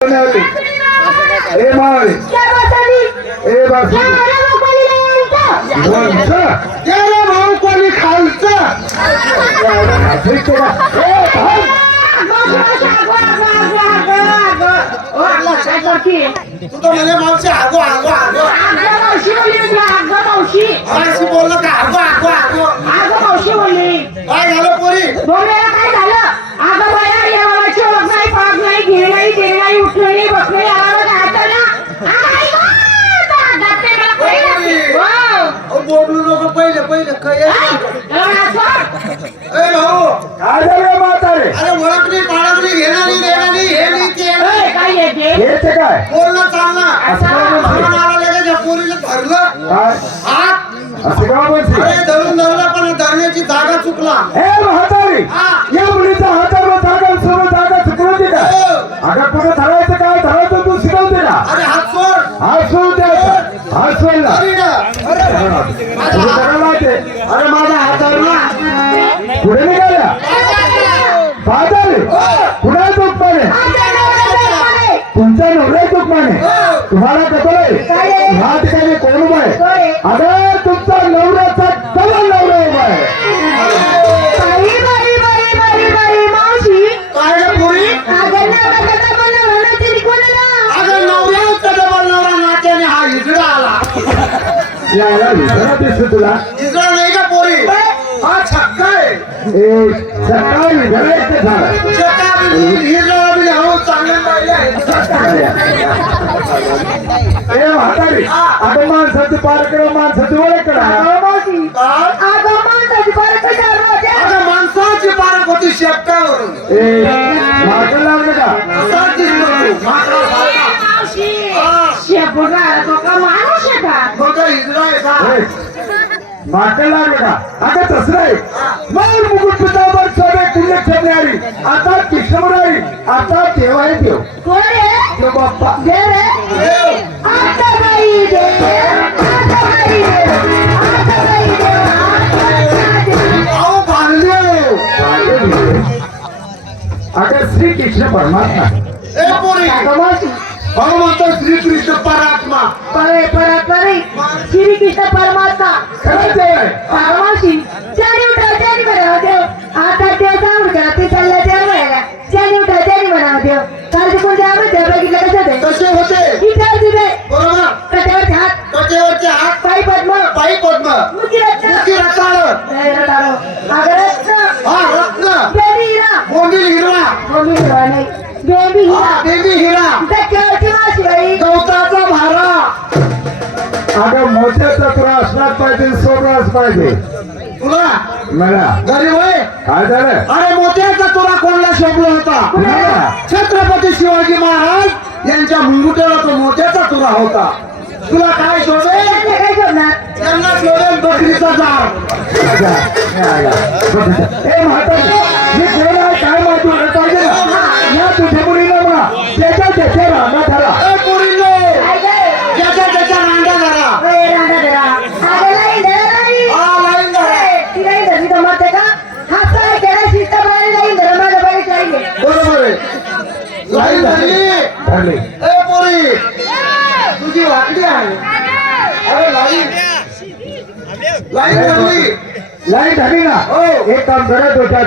ए मावळे. ए बासुंदी वरचं गेलं भाऊ कोणी खालचं म्हणे मावशी आगो आगो आगो. बोललं का आगो आगो आगो. काय झालं पोरी? नको पहिले पहिले काय हा? एवढा सोड. ए भाऊ. काय झालं म्हातारे? अरे ओळख नाही पाळख नाही घेणं नाही देणं नाही हे नाही ते नाही. ए, काय येते हेच काय बोलणं चालणं लगेच पोरीला धरलं हात. असं का म्हणते अरे धरून धरलं पण धरण्याची जागा चुकला. ए म्हातारे! हा. या मुलीचा हातावर जागा सोबत जागा का? अगं धरायचं काय धरायचं तू शिकवते ना अरे हात सोड हात सोडून द्यायचा हात सोडला अरे ना. अरे माझा हातावर ना पुढे निघाल्या बाजारे कुणा दुखमाने तुमच्या नवऱ्या दुखमाने तुम्हाला कसं आहे? ह्या ठिकाणी कोण आहे? अरे याला विचारा दिसतो तुला हिजडा नाही का पोरी हा छक्का आहे ए सकाळी विचारायचं झालं छक्का बी हिजडा बी हो चांगले पाहिजे आहे. ए म्हातारी आता माणसाचं ओळख करा माणसाची होते? पारख शेपटावरून ए मागं लागलं का दिसतो. हा. तो माणूस मागं लागलं का? आता तसं नाही. मग मुकुट सगळे ठेवणारी. आता आता देव आहे देव? देव बाप्पा बाई बाई आता श्री कृष्ण परमात्मा. म्हणतो श्रीकृष्ण परात्मा. परे परे परे. श्री कृष्ण परमात्मा आहे मावशी त्याने उठा त्याने म्हणावं देव. आता देव सांगू का ते चालल्या देव म्हणाला त्याने उठा त्याने म्हणावं देव. काल ते कोणत्या देव बघितलं कसं ते कसे होते. विचार तिथे. बरोबर. कट्यावरचे हात. कटेवरचे हात. पायी पद्म. पायी पद्म. मुखी रत्न. मुखी रताळ नाही रटाळो. अगं रत्न. हा रत्न. हिरवा मम्मी हिरा नाही. बेबी हा हिरा देवी हिरा. डक्क्यावरची माशी बाई गवताचा भारा. अगं मोठ्याचा तुला असणार पाहिजे सोबत पाहिजे. तुला? मला. गरीब आहे काय झालं? अरे मोत्याचा तुला कोणला शोभला होता? छत्रपती शिवाजी महाराज यांच्या मुंगुट्याला तो मोत्याचा तुरा होता. तुला काय करणार त्यांना शोभेल बकरीचा जाळ हे म्हातारे, शिस्तप्रमाणे नाही धरा, माझं बाई. पाहिजे. बरोबर आहे. लाईन धरली. धरले. ए पोरी. तुझी वाकडी आहे. अरे लाईन. लाईन धरली. लाइट झाली ना. हो. एक काम करत होत्या